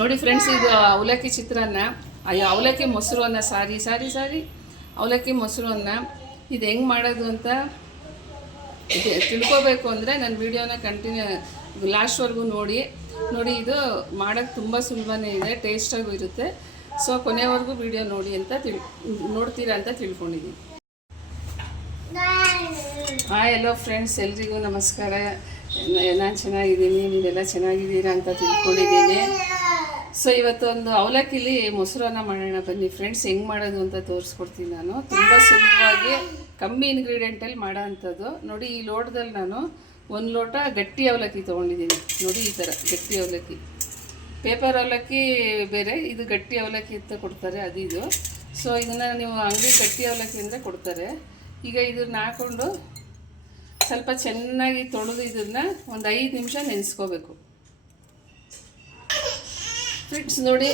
ನೋಡಿ ಫ್ರೆಂಡ್ಸ್, ಇದು ಅವಲಕ್ಕಿ ಚಿತ್ರಾನ್ನ, ಅವಲಕ್ಕಿ ಮೊಸರು ಅನ್ನ, ಸಾರಿ ಅವಲಕ್ಕಿ ಮೊಸರು ಅನ್ನ. ಇದು ಹೆಂಗೆ ಮಾಡೋದು ಅಂತ ತಿಳ್ಕೊಬೇಕು ಅಂದರೆ ನನ್ನ ವೀಡಿಯೋನ ಕಂಟಿನ್ಯೂ ಲಾಸ್ಟ್ವರೆಗೂ ನೋಡಿ. ಇದು ಮಾಡೋಕ್ಕೆ ತುಂಬ ಸುಲಭನೇ ಇದೆ, ಟೇಸ್ಟಾಗೂ ಇರುತ್ತೆ. ಸೊ ಕೊನೆವರೆಗೂ ವೀಡಿಯೋ ನೋಡಿ ಅಂತ ನೋಡ್ತೀರಾ ಅಂತ ತಿಳ್ಕೊಂಡಿದ್ದೀನಿ. ಎಲ್ಲೋ ಫ್ರೆಂಡ್ಸ್, ಎಲ್ರಿಗೂ ನಮಸ್ಕಾರ. ನಾನು ಚೆನ್ನಾಗಿದ್ದೀನಿ, ನೀವೆಲ್ಲ ಚೆನ್ನಾಗಿದ್ದೀರಾ ಅಂತ ತಿಳ್ಕೊಂಡಿದ್ದೀನಿ. ಸೊ ಇವತ್ತೊಂದು ಅವಲಕ್ಕಿಲಿ ಮೊಸರನ್ನ ಮಾಡೋಣ ಬನ್ನಿ ಫ್ರೆಂಡ್ಸ್. ಹೆಂಗೆ ಮಾಡೋದು ಅಂತ ತೋರಿಸ್ಕೊಡ್ತೀನಿ ನಾನು. ತುಂಬ ಸುಲಭವಾಗಿ ಕಮ್ಮಿ ಇಂಗ್ರೀಡಿಯೆಂಟಲ್ಲಿ ಮಾಡೋ ಅಂಥದ್ದು. ನೋಡಿ, ಈ ಲೋಟದಲ್ಲಿ ನಾನು 1 ಲೋಟ ಗಟ್ಟಿ ಅವಲಕ್ಕಿ ತೊಗೊಂಡಿದ್ದೀನಿ. ನೋಡಿ, ಈ ಥರ ಗಟ್ಟಿ ಅವಲಕ್ಕಿ. ಪೇಪರ್ ಅವಲಕ್ಕಿ ಬೇರೆ, ಇದು ಗಟ್ಟಿ ಅವಲಕ್ಕಿ ಅಂತ ಕೊಡ್ತಾರೆ, ಇದು. ಸೊ ಇದನ್ನು ನೀವು ಅಂಗಡಿ ಗಟ್ಟಿ ಅವಲಕ್ಕಿ ಅಂದರೆ ಕೊಡ್ತಾರೆ. ಈಗ ಇದನ್ನ ಹಾಕ್ಕೊಂಡು ಸ್ವಲ್ಪ ಚೆನ್ನಾಗಿ ತೊಳೆದು ಇದನ್ನು ಒಂದು 5 ನಿಮಿಷ ನೆನೆಸ್ಕೋಬೇಕು ಫ್ರೆಂಡ್ಸ್. ನೋಡಿ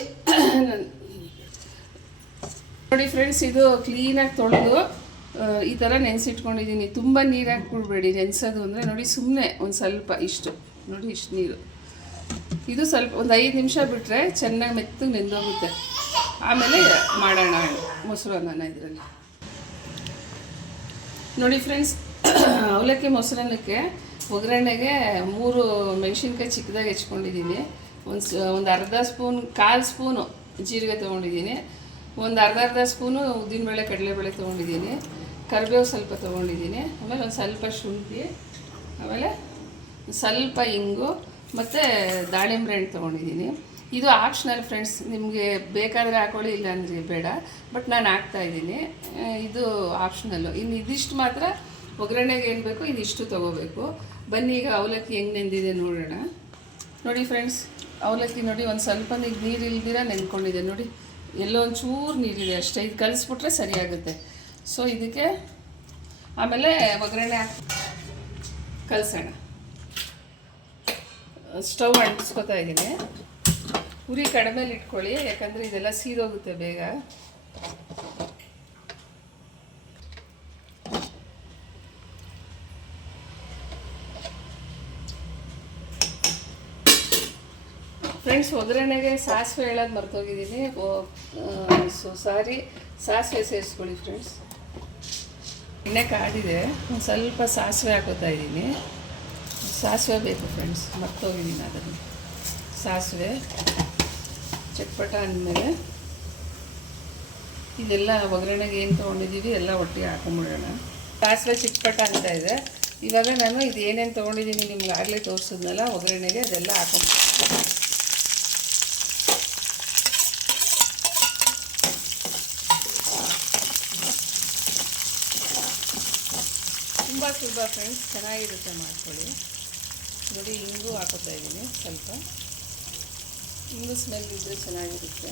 ಫ್ರೆಂಡ್ಸ್, ಇದು ಕ್ಲೀನಾಗಿ ತೊಳೆದು ಈ ಥರ ನೆನೆಸಿಟ್ಕೊಂಡಿದ್ದೀನಿ. ತುಂಬ ನೀರು ಹಾಕ್ಬಿಡ್ಬೇಡಿ ನೆನೆಸೋದು ಅಂದರೆ. ನೋಡಿ, ಸುಮ್ಮನೆ ಒಂದು ಸ್ವಲ್ಪ ಇಷ್ಟು ನೀರು, ಇದು ಸ್ವಲ್ಪ ಒಂದು 5 ನಿಮಿಷ ಬಿಟ್ಟರೆ ಚೆನ್ನಾಗಿ ಮೆತ್ತಗೆ ನೆಂದೋಗುತ್ತೆ. ಆಮೇಲೆ ಮಾಡೋಣ ಮೊಸರು ಅನ್ನನ ಇದರಲ್ಲಿ. ನೋಡಿ ಫ್ರೆಂಡ್ಸ್, ಅವಲಕ್ಕಿ ಮೊಸರನ್ನಕ್ಕೆ ಒಗ್ಗರಣೆಗೆ 3 ಮೆಣಸಿನ್ಕಾಯಿ ಚಿಕ್ಕದಾಗಿ ಹೆಚ್ಕೊಂಡಿದ್ದೀನಿ. ಒಂದು ಅರ್ಧ ಸ್ಪೂನ್, 1/4 ಸ್ಪೂನು ಜೀರಿಗೆ ತೊಗೊಂಡಿದ್ದೀನಿ. ಒಂದು ಅರ್ಧ ಸ್ಪೂನು ಉದ್ದಿನಬೇಳೆ ಕಡಲೆಬೇಳೆ ತೊಗೊಂಡಿದ್ದೀನಿ. ಕರಿಬೇವು ಸ್ವಲ್ಪ ತೊಗೊಂಡಿದ್ದೀನಿ. ಆಮೇಲೆ ಒಂದು ಸ್ವಲ್ಪ ಶುಂಠಿ, ಆಮೇಲೆ ಸ್ವಲ್ಪ ಇಂಗು ಮತ್ತು ದಾಳಿಂಬೆ ಹಣ್ಣು ತೊಗೊಂಡಿದ್ದೀನಿ. ಇದು ಆಪ್ಷನಲ್ ಫ್ರೆಂಡ್ಸ್, ನಿಮಗೆ ಬೇಕಾದರೆ ಹಾಕೊಳ್ಳಿ, ಇಲ್ಲಾಂದರೆ ಬೇಡ. ಬಟ್ ನಾನು ಹಾಕ್ತಾಯಿದ್ದೀನಿ, ಇದು ಆಪ್ಷನಲ್ಲು. ಇನ್ನು ಇದಿಷ್ಟು ಮಾತ್ರ ಒಗ್ಗರಣೆಗೆ ಏನು ಬೇಕು ಇದಿಷ್ಟು ತೊಗೋಬೇಕು. ಬನ್ನಿ ಈಗ ಅವಲಕ್ಕಿ ಹೆಂಗೆ ನೆಂದಿದೆ ನೋಡೋಣ. ನೋಡಿ ಫ್ರೆಂಡ್ಸ್, ಅವಲಕ್ಕಿ ನೋಡಿ ಒಂದು ಸ್ವಲ್ಪ ನೀರು ಇಲ್ದಿರ ನೆನ್ಕೊಂಡಿದೆ. ನೋಡಿ, ಎಲ್ಲೋ ಒಂದು ಚೂರು ನೀರಿದೆ ಅಷ್ಟೇ. ಇದು ಕಲಿಸ್ಬಿಟ್ರೆ ಸರಿಯಾಗುತ್ತೆ. ಸೊ ಇದಕ್ಕೆ ಆಮೇಲೆ ಒಗ್ಗರಣೆ ಕಲಸೋಣ. ಸ್ಟವ್ ಅಂಟಿಸ್ಕೊತಾ ಇದ್ದೀನಿ. ಉರಿ ಕಡಿಮೆಲಿ ಇಟ್ಕೊಳ್ಳಿ, ಯಾಕಂದರೆ ಇದೆಲ್ಲ ಸೀದೋಗುತ್ತೆ ಬೇಗ. ಫ್ರೆಂಡ್ಸ್, ಒಗ್ಗರಣೆಗೆ ಸಾಸಿವೆ ಹೇಳೋದು ಮರ್ತೋಗಿದ್ದೀನಿ. ಸಾಸಿವೆ ಸೇರಿಸ್ಕೊಳ್ಳಿ ಫ್ರೆಂಡ್ಸ್. ಎಣ್ಣೆ ಕಾದಿದೆ, ಒಂದು ಸ್ವಲ್ಪ ಸಾಸಿವೆ ಹಾಕೋತಾ ಇದ್ದೀನಿ. ಸಾಸಿವೆ ಬೇಕು ಫ್ರೆಂಡ್ಸ್, ಮರ್ತೋಗಿದ್ದೀನಿ ಅದನ್ನು. ಸಾಸಿವೆ ಚಟ್ಪಟ ಅಂದಮೇಲೆ ಇದೆಲ್ಲ ಒಗ್ಗರಣೆಗೆ ಏನು ತೊಗೊಂಡಿದ್ದೀವಿ ಎಲ್ಲ ಒಟ್ಟಿಗೆ ಹಾಕೊಂಬಿಡೋಣ. ಸಾಸಿವೆ ಚಿಟ್ಪಟ ಅಂತ ಇದೆ. ಇವಾಗ ನಾನು ಇದು ಏನೇನು ತೊಗೊಂಡಿದ್ದೀನಿ ನಿಮ್ಗೆ ಆಗಲೇ ತೋರಿಸಿದ್ನಲ್ಲ ಒಗ್ಗರಣೆಗೆ, ಅದೆಲ್ಲ ಹಾಕೊಂಡ್ಬಿಡ್ತೀನಿ. ತುಂಬ ಸುಲಭ ಫ್ರೆಂಡ್ಸ್, ಚೆನ್ನಾಗಿರುತ್ತೆ, ಮಾಡ್ಕೊಳ್ಳಿ. ನೋಡಿ, ಇಂಗು ಹಾಕೋತಾ ಇದ್ದೀನಿ. ಸ್ವಲ್ಪ ಇಂಗು ಸ್ಮೆಲ್ ಇದ್ದರೆ ಚೆನ್ನಾಗಿರುತ್ತೆ.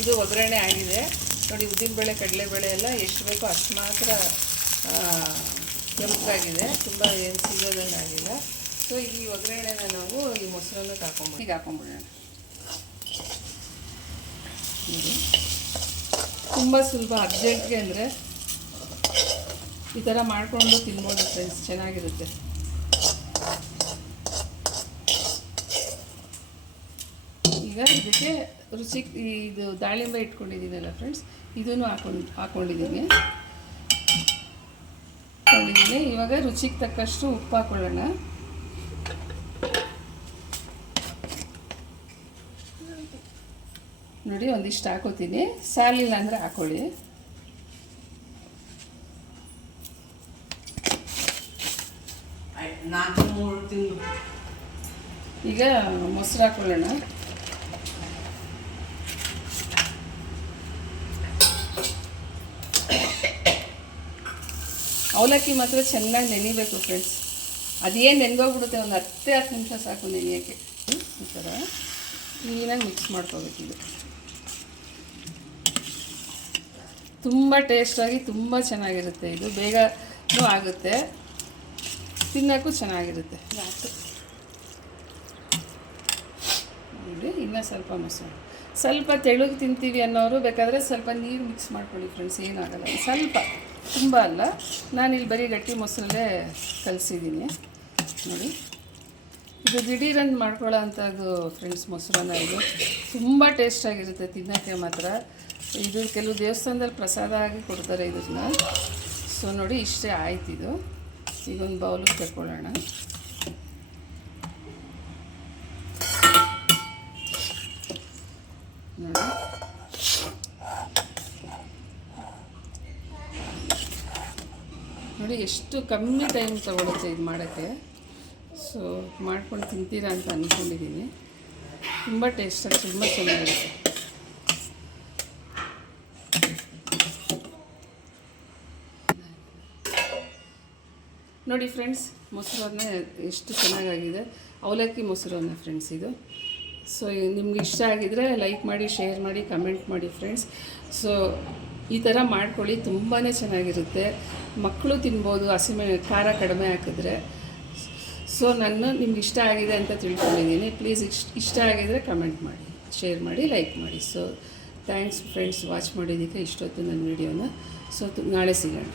ಇದು ಒಗ್ಗರಣೆ ಆಗಿದೆ. ನೋಡಿ, ಉದ್ದಿನಬೇಳೆ ಕಡಲೆಬೇಳೆ ಎಲ್ಲ ಎಷ್ಟು ಬೇಕೋ ಅಷ್ಟು ಮಾತ್ರ ಕೆಂಪಾಗಿದೆ, ತುಂಬ ಏನು ಸಿಗೋದಂಗಾಗಿಲ್ಲ. ಸೊ ಈ ಒಗ್ಗರಣೆನ ನಾವು ಈ ಮೊಸರನ್ನ ಹಾಕೊಂಬಿಡೋಣ. ನೋಡಿ, ತುಂಬ ಸುಲಭ, ಅರ್ಜೆಂಟ್ಗೆ ಅಂದರೆ ಈ ಥರ ಮಾಡಿಕೊಂಡು ತಿನ್ಬೋದು ಫ್ರೆಂಡ್ಸ್, ಚೆನ್ನಾಗಿರುತ್ತೆ. ಈಗ ಇದಕ್ಕೆ ಇದು ದಾಳಿಂಬೆ ಇಟ್ಕೊಂಡಿದ್ದೀನಲ್ಲ ಫ್ರೆಂಡ್ಸ್, ಇದನ್ನು ಹಾಕ್ಕೊಂಡಿದ್ದೀನಿ. ಇವಾಗ ರುಚಿಗೆ ತಕ್ಕಷ್ಟು ಉಪ್ಪು ಹಾಕೊಳ್ಳೋಣ. ನೋಡಿ, ಒಂದಿಷ್ಟು ಹಾಕೋತೀನಿ, ಸಾಲಿಲ್ಲ ಅಂದರೆ ಹಾಕೊಳ್ಳಿ. ಈಗ ಮೊಸರು ಹಾಕೊಳ್ಳೋಣ. ಅವಲಕ್ಕಿ ಮಾತ್ರ ಚೆನ್ನಾಗಿ ನೆನಿಬೇಕು ಫ್ರೆಂಡ್ಸ್. ಅದೇನು ನೆನೆದೋಗ್ಬಿಡುತ್ತೆ, ಒಂದು 10 ನಿಮಿಷ ಸಾಕು ನೆನೆಯೋಕ್ಕೆ. ಈ ಥರ ಕ್ಲೀನಾಗಿ ಮಿಕ್ಸ್ ಮಾಡ್ಕೋಬೇಕು. ಇದು ತುಂಬ ಟೇಸ್ಟಾಗಿ ತುಂಬ ಚೆನ್ನಾಗಿರುತ್ತೆ. ಇದು ಬೇಗನೂ ಆಗುತ್ತೆ, ತಿನ್ನೋಕ್ಕೂ ಚೆನ್ನಾಗಿರುತ್ತೆ. ನೋಡಿ, ಇನ್ನೂ ಸ್ವಲ್ಪ ಮೊಸರು. ಸ್ವಲ್ಪ ತೆಳುಗೆ ತಿಂತೀವಿ ಅನ್ನೋರು ಬೇಕಾದರೆ ಸ್ವಲ್ಪ ನೀರು ಮಿಕ್ಸ್ ಮಾಡ್ಕೊಳ್ಳಿ ಫ್ರೆಂಡ್ಸ್, ಏನಾಗಲ್ಲ. ಸ್ವಲ್ಪ ತುಂಬ ಅಲ್ಲ, ನಾನಿಲ್ಲಿ ಬರೀ ಗಟ್ಟಿ ಮೊಸರಲ್ಲೇ ಕಲಸಿದ್ದೀನಿ ನೋಡಿ. ಇದು ದಿಢೀರಂದು ಮಾಡ್ಕೊಳ್ಳೋ ಅಂಥದ್ದು ಫ್ರೆಂಡ್ಸ್. ಮೊಸರನ್ನ ಇದು ತುಂಬ ಟೇಸ್ಟಾಗಿರುತ್ತೆ ತಿನ್ನೋಕ್ಕೆ ಮಾತ್ರ. ಇದು ಕೆಲವು ದೇವಸ್ಥಾನದಲ್ಲಿ ಪ್ರಸಾದ ಆಗಿ ಕೊಡ್ತಾರೆ ಇದನ್ನು. ಸೊ ನೋಡಿ, ಇಷ್ಟೇ ಆಯ್ತು. ಇದು ಈಗೊಂದು ಬೌಲಿಗೆ ತಗೊಳ್ಳೋಣ. ನೋಡಿ ಎಷ್ಟು ಕಮ್ಮಿ ಟೈಮ್ ತಗೊಳುತ್ತೆ ಇದು ಮಾಡೋಕ್ಕೆ. ಸೊ ಮಾಡ್ಕೊಂಡು ತಿಂತೀರಾ ಅಂತ ಅಂದ್ಕೊಂಡಿದ್ದೀನಿ. ತುಂಬ ಟೇಸ್ಟಾಗಿ ತುಂಬ ಚೆನ್ನಾಗಿರುತ್ತೆ. ನೋಡಿ ಫ್ರೆಂಡ್ಸ್, ಮೊಸರನ್ನ ಎಷ್ಟು ಚೆನ್ನಾಗಾಗಿದೆ. ಅವಲಕ್ಕಿ ಮೊಸರನ್ನ ಫ್ರೆಂಡ್ಸ್ ಇದು. ಸೊ ನಿಮ್ಗೆ ಇಷ್ಟ ಆಗಿದರೆ ಲೈಕ್ ಮಾಡಿ, ಶೇರ್ ಮಾಡಿ, ಕಮೆಂಟ್ ಮಾಡಿ ಫ್ರೆಂಡ್ಸ್. ಸೊ ಈ ಥರ ಮಾಡ್ಕೊಳ್ಳಿ, ತುಂಬಾ ಚೆನ್ನಾಗಿರುತ್ತೆ. ಮಕ್ಕಳು ತಿನ್ಬೋದು ಖಾರ ಕಡಿಮೆ ಹಾಕಿದ್ರೆ. ಸೊ ನಿಮ್ಗೆ ಇಷ್ಟ ಆಗಿದೆ ಅಂತ ತಿಳ್ಕೊಂಡಿದ್ದೀನಿ. ಪ್ಲೀಸ್ ಇಷ್ಟ ಆಗಿದರೆ ಕಮೆಂಟ್ ಮಾಡಿ, ಶೇರ್ ಮಾಡಿ, ಲೈಕ್ ಮಾಡಿ. ಸೊ ಥ್ಯಾಂಕ್ಸ್ ಫ್ರೆಂಡ್ಸ್ ವಾಚ್ ಮಾಡಿದ್ದಕ್ಕೆ ಇಷ್ಟೊತ್ತು ನನ್ನ ವೀಡಿಯೋನ. ಸೊ ನಾಳೆ ಸಿಗೋಣ.